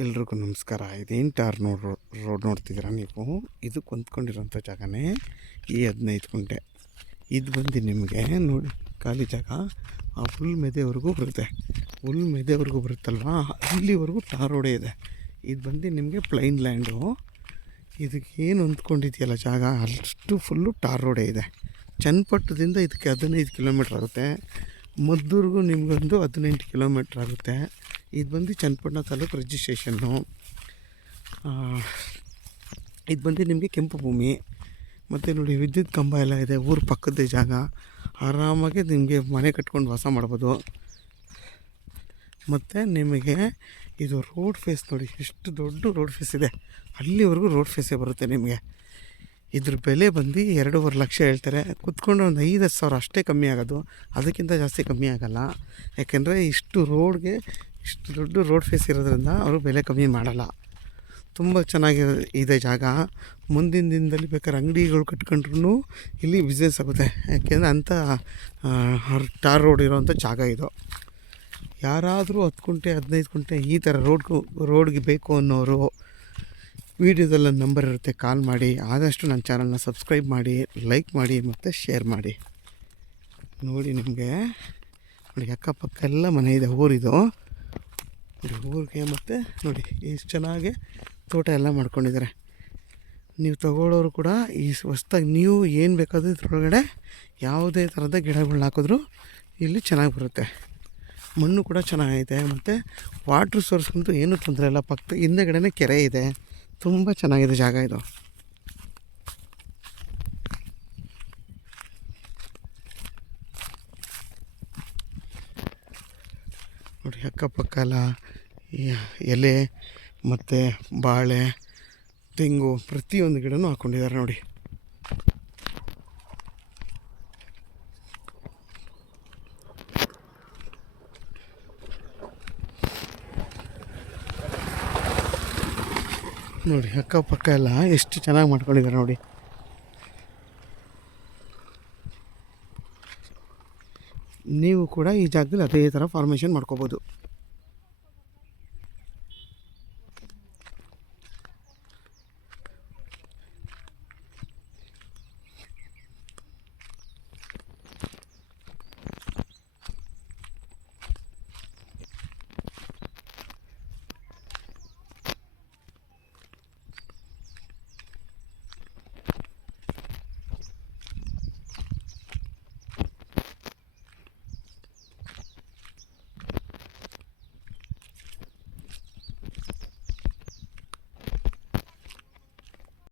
ಎಲ್ರಿಗೂ ನಮಸ್ಕಾರ. ಇದೇನು ರೋಡ್ ನೋಡ್ತಿದ್ದೀರಾ ನೀವು? ಇದು ಹೊಂದ್ಕೊಂಡಿರೋಂಥ ಜಾಗನೇ ಈ 15 ಗುಂಟೆ. ಇದು ಬಂದು ನಿಮಗೆ ನೋಡಿ ಖಾಲಿ ಜಾಗ ಆ ಹುಲ್ ಮೆದೆವರೆಗೂ ಬರುತ್ತೆ. ಹುಲ್ ಮೆದೆವರೆಗೂ ಬರುತ್ತಲ್ವ, ಅಲ್ಲಿವರೆಗೂ ಟಾರ್ ರೋಡೇ ಇದೆ. ಇದು ಬಂದು ನಿಮಗೆ ಪ್ಲೈನ್ ಲ್ಯಾಂಡು. ಇದಕ್ಕೆ ಏನು ಹೊಂದ್ಕೊಂಡಿದೆಯಲ್ಲ ಜಾಗ ಅಷ್ಟು ಫುಲ್ಲು ಟಾರ್ ರೋಡೇ ಇದೆ. ಚನ್ನಪಟ್ಟಣದಿಂದ ಇದಕ್ಕೆ 15 ಕಿಲೋಮೀಟ್ರ್ ಆಗುತ್ತೆ. ಮದ್ದೂರಿಗೂ ನಿಮಗೊಂದು 18 ಕಿಲೋಮೀಟ್ರ್ ಆಗುತ್ತೆ. ಇದು ಬಂದು ಚನ್ನಪಟ್ಟಣ ತಾಲೂಕು ರಿಜಿಸ್ಟ್ರೇಷನ್ನು. ಇದು ಬಂದು ನಿಮಗೆ ಕೆಂಪು ಭೂಮಿ. ಮತ್ತು ನೋಡಿ ವಿದ್ಯುತ್ ಕಂಬ ಎಲ್ಲ ಇದೆ. ಊರ ಪಕ್ಕದ ಜಾಗ, ಆರಾಮಾಗಿ ನಿಮಗೆ ಮನೆ ಕಟ್ಕೊಂಡು ವಾಸ ಮಾಡ್ಬೋದು. ಮತ್ತು ನಿಮಗೆ ಇದು ರೋಡ್ ಫೇಸ್ ನೋಡಿ, ಎಷ್ಟು ದೊಡ್ಡ ರೋಡ್ ಫೇಸ್ ಇದೆ. ಅಲ್ಲಿವರೆಗೂ ರೋಡ್ ಫೇಸೇ ಬರುತ್ತೆ ನಿಮಗೆ. ಇದ್ರ ಬೆಲೆ ಬಂದು 2.5 ಲಕ್ಷ ಹೇಳ್ತಾರೆ. ಕುತ್ಕೊಂಡು ಒಂದು 5-10 ಸಾವಿರ ಅಷ್ಟೇ ಕಮ್ಮಿ ಆಗೋದು, ಅದಕ್ಕಿಂತ ಜಾಸ್ತಿ ಕಮ್ಮಿ ಆಗೋಲ್ಲ. ಯಾಕೆಂದರೆ ಇಷ್ಟು ದೊಡ್ಡ ರೋಡ್ ಫೇಸ್ ಇರೋದ್ರಿಂದ ಅವರು ಬೆಲೆ ಕಮ್ಮಿ ಮಾಡಲ್ಲ. ತುಂಬ ಚೆನ್ನಾಗಿ ಇದೆ ಜಾಗ. ಮುಂದಿನ ದಿನದಲ್ಲಿ ಬೇಕಾದ್ರೆ ಅಂಗಡಿಗಳು ಕಟ್ಕೊಂಡ್ರೂ ಇಲ್ಲಿ ಬಿಸ್ನೆಸ್ ಆಗುತ್ತೆ. ಯಾಕೆಂದರೆ ಅಂಥ ಟಾರ್ ರೋಡ್ ಇರೋವಂಥ ಜಾಗ ಇದು. ಯಾರಾದರೂ 10 ಗುಂಟೆ 15 ಗುಂಟೆ ಈ ಥರ ರೋಡ್ಗೆ ಬೇಕು ಅನ್ನೋರು ವೀಡಿಯೋದಲ್ಲಿ ನನ್ನ ನಂಬರ್ ಇರುತ್ತೆ, ಕಾಲ್ ಮಾಡಿ. ಆದಷ್ಟು ನನ್ನ ಚಾನಲ್ನ ಸಬ್ಸ್ಕ್ರೈಬ್ ಮಾಡಿ, ಲೈಕ್ ಮಾಡಿ ಮತ್ತು ಶೇರ್ ಮಾಡಿ. ನೋಡಿ ನಿಮಗೆ ನೋಡಿ ಅಕ್ಕಪಕ್ಕ ಎಲ್ಲ ಮನೆ ಇದೆ. ಊರಿದು ಊರಿಗೆ ಮತ್ತು ನೋಡಿ ಎಷ್ಟು ಚೆನ್ನಾಗಿ ತೋಟ ಎಲ್ಲ ಮಾಡ್ಕೊಂಡಿದ್ದಾರೆ. ನೀವು ತಗೊಳ್ಳೋರು ಕೂಡ ಈ ಹೊಸ್ದಾಗಿ ನೀವು ಏನು ಬೇಕಾದರೂ ಇದ್ರೊಳಗಡೆ ಯಾವುದೇ ಥರದ ಗಿಡಗಳನ್ನ ಹಾಕಿದ್ರೂ ಇಲ್ಲಿ ಚೆನ್ನಾಗಿ ಬರುತ್ತೆ. ಮಣ್ಣು ಕೂಡ ಚೆನ್ನಾಗೈತೆ. ಮತ್ತು ವಾಟ್ರ್ ಸೋರ್ಸ್ಗಂತೂ ಏನೂ ತೊಂದರೆ ಇಲ್ಲ. ಪಕ್ಕ ಹಿಂದೆಗಡೆನೇ ಕೆರೆ ಇದೆ. ತುಂಬ ಚೆನ್ನಾಗಿದೆ ಜಾಗ ಇದು. ನೋಡಿ ಅಕ್ಕಪಕ್ಕ ಎಲ್ಲ ಎಲೆ ಮತ್ತು ಬಾಳೆ, ತೆಂಗು ಪ್ರತಿಯೊಂದು ಗಿಡನೂ ಹಾಕ್ಕೊಂಡಿದ್ದಾರೆ ನೋಡಿ. ನೋಡಿ ಅಕ್ಕಪಕ್ಕ ಎಲ್ಲ ಎಷ್ಟು ಚೆನ್ನಾಗಿ ಮಾಡ್ಕೊಂಡಿದ್ದಾರೆ ನೋಡಿ. ನೀವು ಕೂಡ ಈ ಜಾಗದಲ್ಲಿ ಅದೇ ಥರ ಫಾರ್ಮೇಷನ್ ಮಾಡ್ಕೋಬೋದು.